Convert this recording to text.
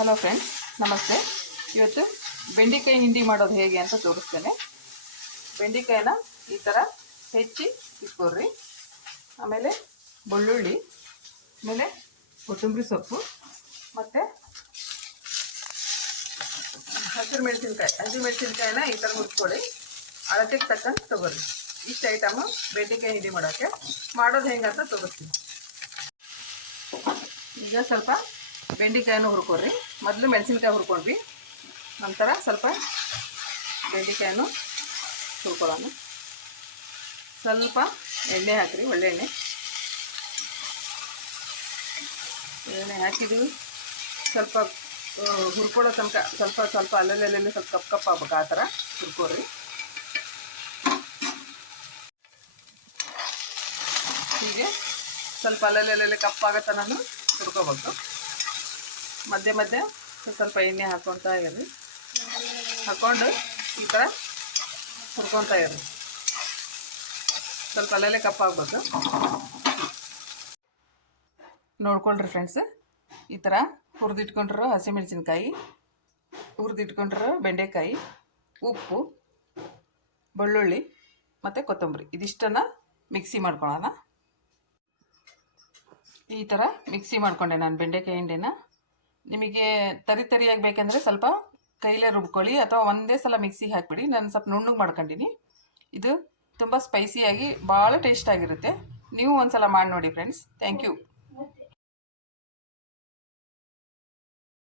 Hello friends ನಮಸ್ತೆ. ಇವತ್ತು ಬೆಂಡೆಕಾಯಿ ಹಿಂಡಿ ಮಾಡೋದು ಹೇಗೆ ಅಂತ ತೋರಿಸ್ತೇನೆ. ಬೆಂಡೆಕಾಯಿನ ಈ ಥರ ಹೆಚ್ಚಿ ಇಟ್ಕೊಳ್ರಿ ಆಮೇಲೆ ಬೆಳ್ಳುಳ್ಳಿ, ಆಮೇಲೆ ಕೊತ್ತಂಬರಿ ಸೊಪ್ಪು, ಮತ್ತು ಹಸಿರು ಮೆಣಸಿನ್ಕಾಯಿ. ಹಸಿರು ಮೆಣಸಿನ್ಕಾಯಿನ ಈ ಥರ ಹುರ್ಕೊಳ್ಳಿ. ಅಳತೆಗೆ ತಕ್ಕಂತ ತೊಗೊಳ್ರಿ ಇಷ್ಟು ಐಟಮು ಬೆಂಡೆಕಾಯಿ ಹಿಂಡಿ ಮಾಡೋಕ್ಕೆ. ಮಾಡೋದು ಹೆಂಗೆ ಅಂತ ತೋರಿಸ್ತೀನಿ. ಈಗ ಸ್ವಲ್ಪ ಬೆಂಡೆಕಾಯನ್ನು ಹುರ್ಕೊಳ್ರಿ. ಮೊದಲು ಮೆಣಸಿನ್ಕಾಯಿ ಹುರ್ಕೊಂಡ್ರಿ ನಂತರ ಸ್ವಲ್ಪ ಬೆಂಡೆಕಾಯನ್ನು ಹುರ್ಕೊಳ್ಳೋಣ. ಸ್ವಲ್ಪ ಎಣ್ಣೆ ಹಾಕಿರಿ, ಒಳ್ಳೆ ಎಣ್ಣೆ. ಹಾಕಿದ್ವಿ. ಸ್ವಲ್ಪ ಹುರ್ಕೊಳ್ಳೋ ತನಕ ಸ್ವಲ್ಪ ಸ್ವಲ್ಪ ಅಲ್ಲಲ್ಲೇ ಸ್ವಲ್ಪ ಕಪ್ ಕಪ್ ಆಗ್ಬೇಕು ಆ ಥರ ಹುರ್ಕೊಳ್ರಿ. ಹೀಗೆ ಸ್ವಲ್ಪ ಅಲ್ಲಲ್ಲೇ ಕಪ್ಪಾಗೋ ತನಕ ಹುರ್ಕೋಬೇಕು ಮಧ್ಯೆ ಮಧ್ಯೆ ಸ್ವಲ್ಪ ಎಣ್ಣೆ ಹಾಕ್ಕೊಳ್ತಾ ಇರ್ರಿ. ಹಾಕ್ಕೊಂಡು ಈ ಥರ ಹುರ್ಕೊತಾ ಇರ್ರಿ. ಸ್ವಲ್ಪ ಅಲ್ಲೇ ಕಪ್ಪಾಗ್ಬೇಕು ನೋಡ್ಕೊಳ್ರಿ ಫ್ರೆಂಡ್ಸ್ ಈ ಥರ ಹುರಿದಿಟ್ಕೊಂಡಿರೋ ಹಸಿಮೆಣಸಿನ್ಕಾಯಿ, ಹುರಿದಿಟ್ಕೊಂಡಿರೋ ಬೆಂಡೆಕಾಯಿ, ಉಪ್ಪು, ಬೆಳ್ಳುಳ್ಳಿ ಮತ್ತು ಕೊತ್ತಂಬರಿ. ಇದಿಷ್ಟನ್ನು ಮಿಕ್ಸಿ ಮಾಡ್ಕೊಳ್ಳೋಣ. ಈ ಥರ ಮಿಕ್ಸಿ ಮಾಡ್ಕೊಂಡೆ ನಾನು ಬೆಂಡೆಕಾಯಿ ಹಿಂಡಿನ ನಿಮಗೆ ತರಿ ತರಿಯಾಗಿ ಬೇಕೆಂದರೆ ಸ್ವಲ್ಪ ಕೈಲೇ ರುಬ್ಕೊಳ್ಳಿ ಅಥವಾ ಒಂದೇ ಸಲ ಮಿಕ್ಸಿಗೆ ಹಾಕಿಬಿಡಿ. ನಾನು ಸ್ವಲ್ಪ ನುಣ್ಣಗೆ ಮಾಡ್ಕೊಂಡಿನಿ ಇದು ತುಂಬ ಸ್ಪೈಸಿಯಾಗಿ ಭಾಳ ಟೇಸ್ಟ್ ಆಗಿರುತ್ತೆ. ನೀವು ಒಂದು ಸಲ ಮಾಡಿ ನೋಡಿ ಫ್ರೆಂಡ್ಸ್ ಥ್ಯಾಂಕ್ ಯು